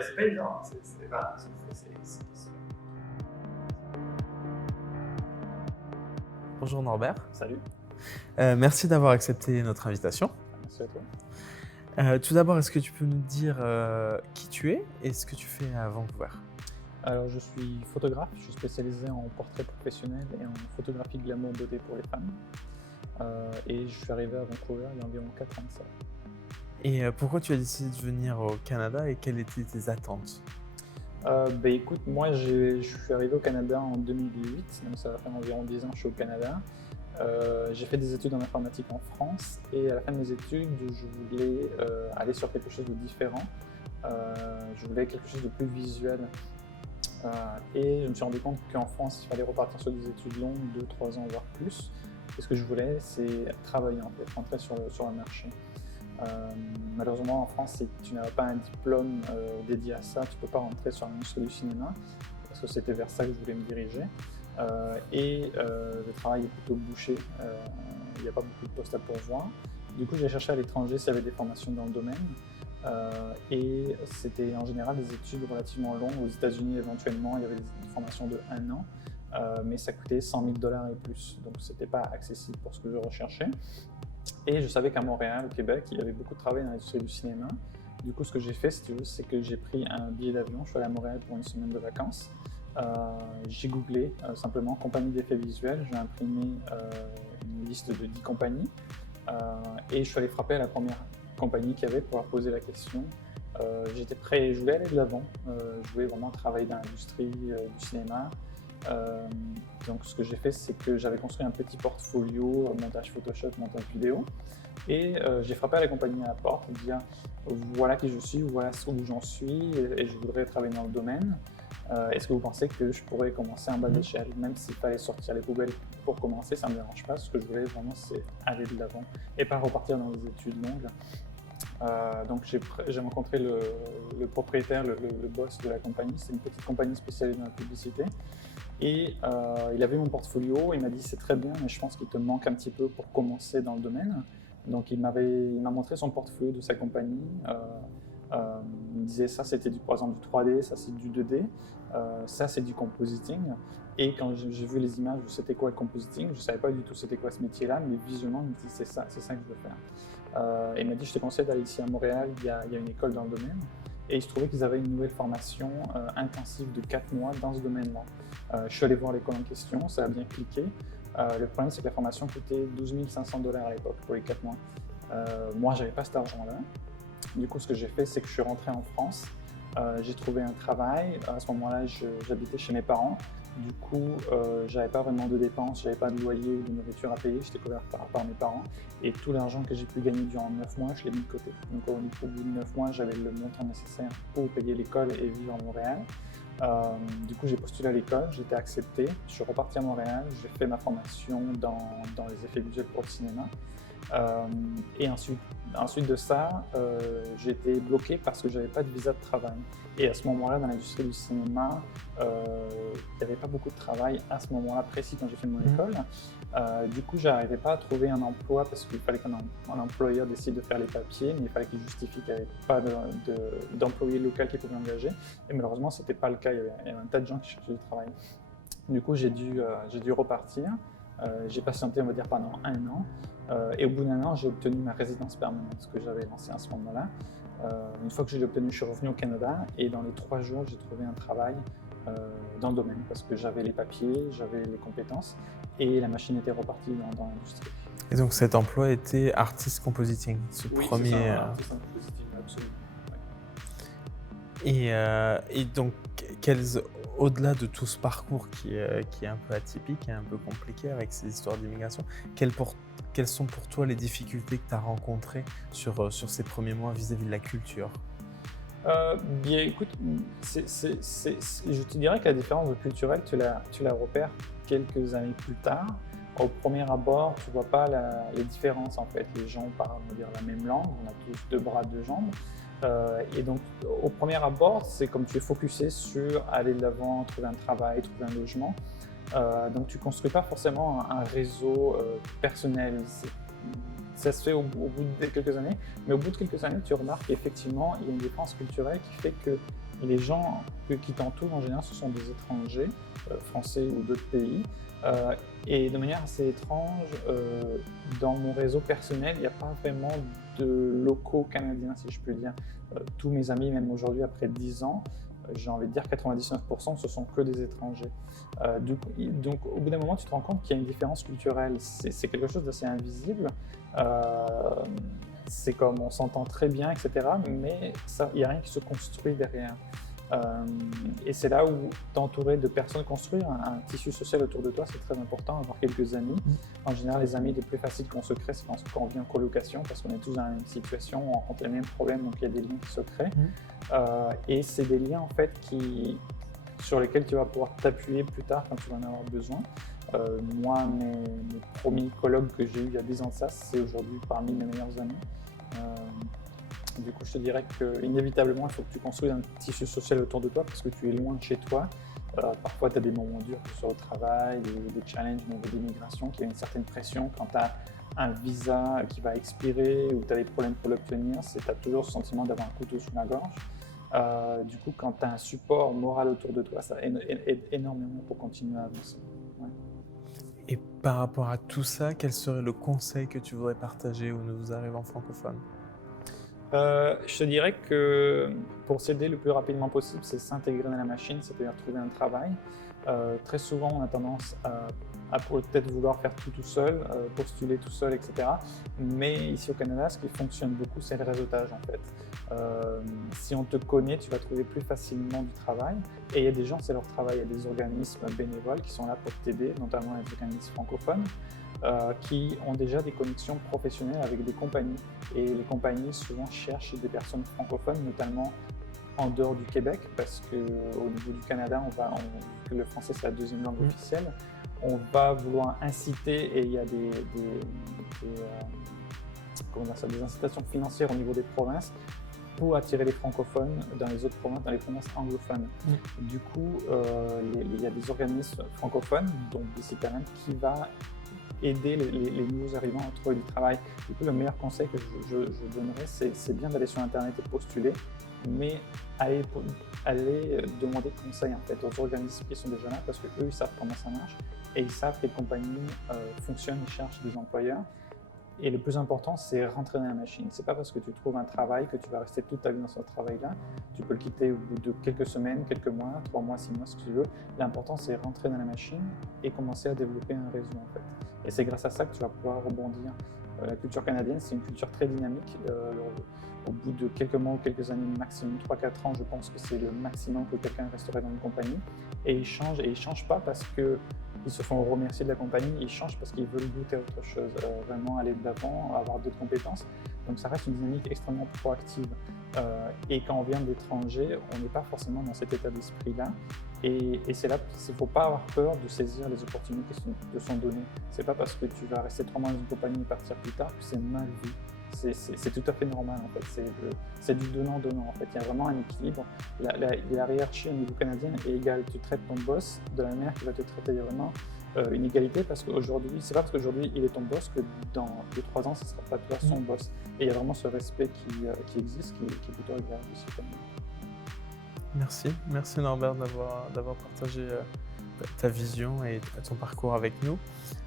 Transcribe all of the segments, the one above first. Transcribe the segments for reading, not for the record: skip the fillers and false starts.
C'est pas évident. Bonjour Norbert. Salut. Merci d'avoir accepté notre invitation. Merci à toi. Tout d'abord, est-ce que tu peux nous dire qui tu es et ce que tu fais à Vancouver? Alors, je suis photographe, je suis spécialisé en portrait professionnel et en photographie glamour beauté pour les femmes. Et je suis arrivé à Vancouver il y a environ 4 ans de ça. Et pourquoi tu as décidé de venir au Canada et quelles étaient tes attentes? Écoute, moi je suis arrivé au Canada en 2008, donc ça va faire environ 10 ans que je suis au Canada. J'ai fait des études en informatique en France et à la fin de mes études, je voulais aller sur quelque chose de différent. Je voulais quelque chose de plus visuel. Et je me suis rendu compte qu'en France, il fallait repartir sur des études longues, 2-3 ans, voire plus. Et ce que je voulais, c'est travailler, en fait, rentrer sur le marché. Malheureusement, en France, si tu n'as pas un diplôme dédié à ça, tu ne peux pas rentrer sur l'industrie du cinéma, parce que c'était vers ça que je voulais me diriger. Le travail est plutôt bouché, il n'y a pas beaucoup de postes à pourvoir. Du coup, j'ai cherché à l'étranger s'il y avait des formations dans le domaine. Et c'était en général des études relativement longues. Aux États-Unis, éventuellement, il y avait des formations de 1 an, mais ça coûtait 100 000 $ et plus. Donc, ce n'était pas accessible pour ce que je recherchais. Et je savais qu'à Montréal, au Québec, il y avait beaucoup de travail dans l'industrie du cinéma. Du coup, ce que j'ai fait, si tu veux, c'est que j'ai pris un billet d'avion. Je suis allé à Montréal pour une semaine de vacances. J'ai googlé simplement compagnie d'effets visuels. J'ai imprimé une liste de 10 compagnies. Et je suis allé frapper à la première compagnie qu'il y avait pour leur poser la question. J'étais prêt, je voulais aller de l'avant. Je voulais vraiment travailler dans l'industrie du cinéma. Donc ce que j'ai fait, c'est que j'avais construit un petit portfolio, montage Photoshop, montage vidéo, et j'ai frappé à la compagnie à la porte, dire voilà qui je suis, voilà où j'en suis, et je voudrais travailler dans le domaine. Est-ce que vous pensez que je pourrais commencer en bas d'échelle, même s'il fallait sortir les poubelles pour commencer, ça ne me dérange pas. Ce que je voulais vraiment, c'est aller de l'avant et pas repartir dans des études longues. Donc j'ai rencontré le propriétaire, le boss de la compagnie. C'est une petite compagnie spécialisée dans la publicité. Et il avait mon portfolio, il m'a dit c'est très bien, mais je pense qu'il te manque un petit peu pour commencer dans le domaine. Donc il m'a montré son portfolio de sa compagnie. Il me disait ça c'était par exemple du 3D, ça c'est du 2D, ça c'est du compositing. Et quand j'ai vu les images de c'était quoi le compositing, je ne savais pas du tout c'était quoi ce métier-là, mais visuellement il me dit c'est ça que je veux faire. Et il m'a dit je te conseille d'aller ici à Montréal, il y a une école dans le domaine. Et il se trouvait qu'ils avaient une nouvelle formation intensive de 4 mois dans ce domaine-là. Je suis allé voir l'école en question, ça a bien cliqué. Le problème, c'est que la formation coûtait 12 500 $ à l'époque pour les 4 mois. Moi, je n'avais pas cet argent-là. Du coup, ce que j'ai fait, c'est que je suis rentré en France. J'ai trouvé un travail. À ce moment-là, j'habitais chez mes parents. Du coup, je n'avais pas vraiment de dépenses, je n'avais pas de loyer ou de nourriture à payer. J'étais couvert par mes parents. Et tout l'argent que j'ai pu gagner durant 9 mois, je l'ai mis de côté. Donc, au bout de 9 mois, j'avais le montant nécessaire pour payer l'école et vivre à Montréal. Du coup, j'ai postulé à l'école, j'ai été accepté. Je suis reparti à Montréal, j'ai fait ma formation dans les effets visuels pour le cinéma. Et ensuite de ça, j'ai été bloqué parce que je n'avais pas de visa de travail. Et à ce moment-là, dans l'industrie du cinéma, il n'y avait pas beaucoup de travail à ce moment-là précis quand j'ai fait mon école. Du coup, je n'arrivais pas à trouver un emploi parce qu'il fallait qu'un employeur décide de faire les papiers, mais il fallait qu'il justifie qu'il n'y avait pas d'employé local qui pouvait engager. Et malheureusement, ce n'était pas le cas. Il y avait un tas de gens qui cherchaient du travail. Du coup, j'ai dû repartir. J'ai patienté, on va dire, pendant 1 an. Et au bout d'1 an, j'ai obtenu ma résidence permanente que j'avais lancée à ce moment-là. Une fois que je l'ai obtenue, je suis revenu au Canada et dans les 3 jours, j'ai trouvé un travail dans le domaine parce que j'avais les papiers, j'avais les compétences et la machine était repartie dans l'industrie. Et donc cet emploi était artist compositing, ce oui, premier. C'est ça, artist compositing, absolument. Ouais. Et donc, au-delà de tout ce parcours qui est un peu atypique et un peu compliqué avec ces histoires d'immigration, quelles sont pour toi les difficultés que tu as rencontrées sur ces premiers mois vis-à-vis de la culture? Bien, écoute, je te dirais que la différence culturelle, tu la repères quelques années plus tard. Au premier abord, tu ne vois pas les différences en fait. Les gens parlent, on va dire, la même langue, on a tous 2 bras, 2 jambes. Et donc, au premier abord, c'est comme tu es focusé sur aller de l'avant, trouver un travail, trouver un logement. Donc, tu ne construis pas forcément un réseau personnel. ça se fait au bout de quelques années, mais au bout de quelques années, tu remarques qu'effectivement, il y a une différence culturelle qui fait que les gens qui t'entourent, en général, ce sont des étrangers, français ou d'autres pays. Et de manière assez étrange, dans mon réseau personnel, il n'y a pas vraiment de locaux canadiens, si je peux dire. Tous mes amis, même aujourd'hui, après 10 ans, j'ai envie de dire 99%, ce sont que des étrangers. Donc, au bout d'un moment, tu te rends compte qu'il y a une différence culturelle. C'est quelque chose d'assez invisible. C'est comme on s'entend très bien, etc. Mais il n'y a rien qui se construit derrière. Et c'est là où t'entourer de personnes, construire un tissu social autour de toi, c'est très important, avoir quelques amis. En général, les amis les plus faciles qu'on se crée, c'est quand on vit en colocation, parce qu'on est tous dans la même situation, on rencontre les mêmes problèmes, donc il y a des liens qui se créent. Et c'est des liens en fait sur lesquels tu vas pouvoir t'appuyer plus tard quand tu vas en avoir besoin. Moi, mes premiers colloques que j'ai eu il y a 10 ans de ça, c'est aujourd'hui parmi mes meilleurs amis. Du coup, je te dirais qu'inévitablement, il faut que tu construises un tissu social autour de toi parce que tu es loin de chez toi. Parfois, tu as des moments durs sur le travail, des challenges au niveau d'immigration, qui a une certaine pression. Quand tu as un visa qui va expirer ou tu as des problèmes pour l'obtenir, tu as toujours ce sentiment d'avoir un couteau sous la gorge. Du coup, quand tu as un support moral autour de toi, ça aide énormément pour continuer à avancer. Ouais. Et par rapport à tout ça, quel serait le conseil que tu voudrais partager aux nouveaux arrivants francophones ? Je te dirais que pour s'aider le plus rapidement possible, c'est s'intégrer dans la machine, c'est-à-dire trouver un travail. Très souvent, on a tendance à peut-être vouloir faire tout seul, postuler tout seul, etc. Mais ici au Canada, ce qui fonctionne beaucoup, c'est le réseautage en fait. Si on te connaît, tu vas trouver plus facilement du travail. Et il y a des gens, c'est leur travail. Il y a des organismes bénévoles qui sont là pour t'aider, notamment les organismes francophones. Qui ont déjà des connexions professionnelles avec des compagnies. Et les compagnies souvent cherchent des personnes francophones, notamment en dehors du Québec, parce qu'au niveau du Canada, que le français c'est la deuxième langue officielle, on va vouloir inciter, et il y a des incitations financières au niveau des provinces pour attirer les francophones dans les autres provinces, dans les provinces anglophones. Du coup, il y a des organismes francophones, dont BC Talent, qui va aider les nouveaux arrivants à trouver du travail. Du coup, le meilleur conseil que je donnerais, c'est bien d'aller sur Internet et postuler, mais aller demander conseil en fait, aux organismes qui sont déjà là, parce qu'eux, ils savent comment ça marche et ils savent que les compagnies fonctionnent et cherchent des employeurs. Et le plus important, c'est rentrer dans la machine. C'est pas parce que tu trouves un travail que tu vas rester toute ta vie dans ce travail-là. Tu peux le quitter au bout de quelques semaines, quelques mois, 3 mois, 6 mois, ce que tu veux. L'important, c'est rentrer dans la machine et commencer à développer un réseau, en fait. Et c'est grâce à ça que tu vas pouvoir rebondir. La culture canadienne, c'est une culture très dynamique. Au bout de quelques mois ou quelques années, maximum 3-4 ans, je pense que c'est le maximum que quelqu'un resterait dans une compagnie. Et ils changent pas parce qu'ils se font remercier de la compagnie, ils changent parce qu'ils veulent goûter à autre chose, vraiment aller de l'avant, avoir d'autres compétences. Donc ça reste une dynamique extrêmement proactive. Et quand on vient de l'étranger, on n'est pas forcément dans cet état d'esprit-là. Et c'est là qu'il ne faut pas avoir peur de saisir les opportunités qui te sont données. C'est pas parce que tu vas rester 3 mois dans une compagnie et partir plus tard que c'est mal vu. C'est tout à fait normal en fait, c'est du donnant-donnant en fait, il y a vraiment un équilibre, la hiérarchie au niveau canadien est égale, tu traites ton boss de la manière qu'il va te traiter, il y a vraiment une égalité parce qu'aujourd'hui, c'est pas parce qu'aujourd'hui il est ton boss que dans 2-3 ans ce ne sera pas toi son boss, et il y a vraiment ce respect qui existe, qui est plutôt agréable aussi quand même. Merci Norbert d'avoir partagé ta vision et ton parcours avec nous.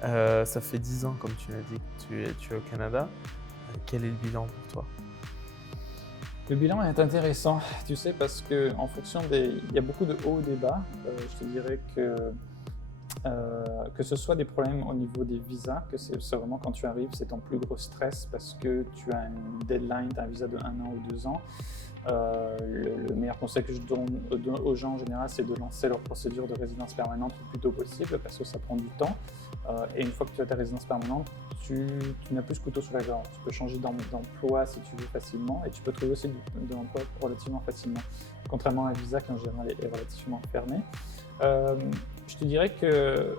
Ça fait 10 ans comme tu l'as dit que tu es au Canada. Quel est le bilan pour toi ? Le bilan est intéressant, tu sais, parce qu'en fonction il y a beaucoup de hauts et des bas. Je te dirais que ce soit des problèmes au niveau des visas, que c'est vraiment quand tu arrives, c'est ton plus gros stress parce que tu as une deadline, tu as un visa de 1 an ou 2 ans. Le meilleur conseil que je donne aux gens en général, c'est de lancer leur procédure de résidence permanente le plus tôt possible parce que ça prend du temps. Et une fois que tu as ta résidence permanente, tu n'as plus ce couteau sous la gorge. Tu peux changer d'emploi si tu veux facilement et tu peux trouver aussi de l'emploi relativement facilement, contrairement à un visa qui en général est relativement fermé. Je te dirais que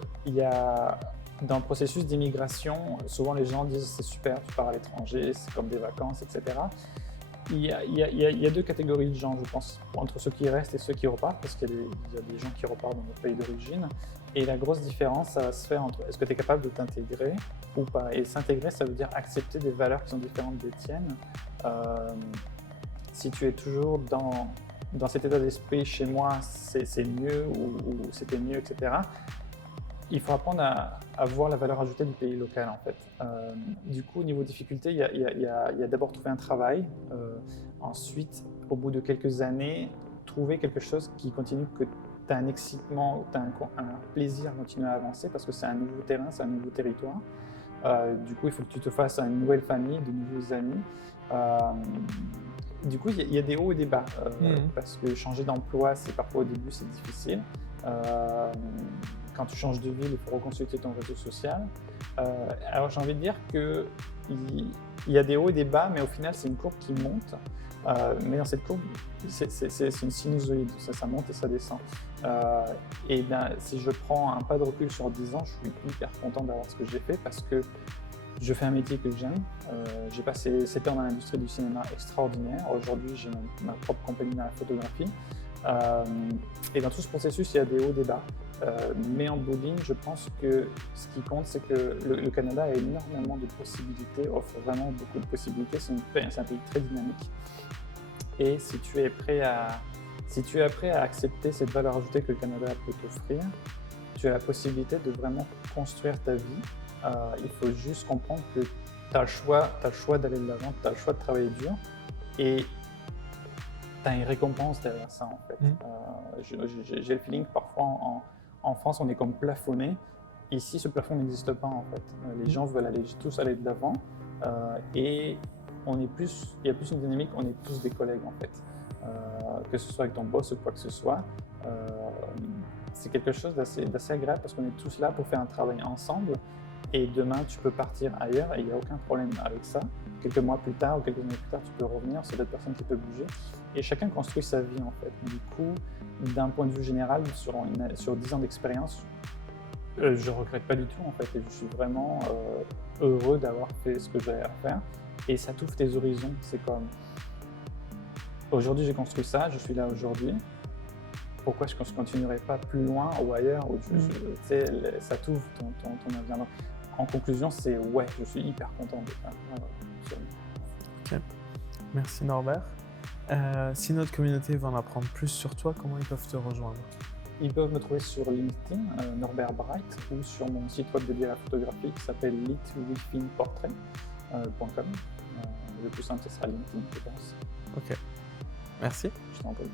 dans le processus d'immigration, souvent les gens disent c'est super, tu pars à l'étranger, c'est comme des vacances, etc. Il y a deux catégories de gens, je pense, entre ceux qui restent et ceux qui repartent, parce qu'il y a des gens qui repartent dans leur pays d'origine. Et la grosse différence, ça va se faire entre est-ce que tu es capable de t'intégrer ou pas. Et s'intégrer, ça veut dire accepter des valeurs qui sont différentes des tiennes. Si tu es toujours dans cet état d'esprit, chez moi, c'est mieux ou c'était mieux, etc., il faut apprendre à voir la valeur ajoutée du pays local, en fait. Du coup, au niveau difficulté, il y a d'abord trouver un travail. Ensuite, au bout de quelques années, trouver quelque chose qui continue, que tu as un excitement, tu as un plaisir à continuer à avancer parce que c'est un nouveau terrain, c'est un nouveau territoire. Du coup, il faut que tu te fasses une nouvelle famille, de nouveaux amis. Du coup, il y a des hauts et des bas, parce que changer d'emploi, c'est parfois au début, c'est difficile. Quand tu changes de ville, il faut reconsulter ton réseau social. Alors j'ai envie de dire qu'il y a des hauts et des bas, mais au final, c'est une courbe qui monte. Mais dans cette courbe, c'est une sinusoïde, ça monte et ça descend. Et bien, si je prends un pas de recul sur 10 ans, je suis hyper content d'avoir ce que j'ai fait parce que je fais un métier que j'aime. J'ai passé 7 ans dans l'industrie du cinéma extraordinaire. Aujourd'hui, j'ai ma propre compagnie dans la photographie. Et dans tout ce processus, il y a des hauts, des bas. Mais en bout de ligne, je pense que ce qui compte, c'est que le Canada a énormément de possibilités, offre vraiment beaucoup de possibilités. C'est un pays très dynamique. Et si tu es prêt à accepter cette valeur ajoutée que le Canada peut t'offrir, tu as la possibilité de vraiment construire ta vie. Il faut juste comprendre que tu as le choix d'aller de l'avant, tu as le choix de travailler dur. Et tu as une récompense derrière ça, en fait. J'ai le feeling que parfois, en France, on est comme plafonné. Ici, ce plafond n'existe pas, en fait. Les gens veulent tous aller de l'avant. Et il y a plus une dynamique, on est tous des collègues, en fait. Que ce soit avec ton boss ou quoi que ce soit. C'est quelque chose d'assez agréable parce qu'on est tous là pour faire un travail ensemble. Et demain, tu peux partir ailleurs et il n'y a aucun problème avec ça. Quelques mois plus tard ou quelques années plus tard, tu peux revenir, c'est d'autres personnes qui peuvent bouger. Et chacun construit sa vie, en fait. Du coup, d'un point de vue général, sur 10 ans d'expérience, je ne regrette pas du tout, en fait. Et je suis vraiment heureux d'avoir fait ce que j'avais à faire. Et ça t'ouvre tes horizons. C'est comme, aujourd'hui, j'ai construit ça, je suis là aujourd'hui. Pourquoi je ne continuerai pas plus loin ou ailleurs ça t'ouvre ton avenir. En conclusion, je suis hyper content de ça. Ok. Merci Norbert. Si notre communauté veut en apprendre plus sur toi, comment ils peuvent te rejoindre? Ils peuvent me trouver sur LinkedIn, Norbert Bright, ou sur mon site web dédié à la photographie qui s'appelle litwifingportrait.com. Le plus simple, ce sera LinkedIn, je pense. Ok. Merci. Je t'en prie.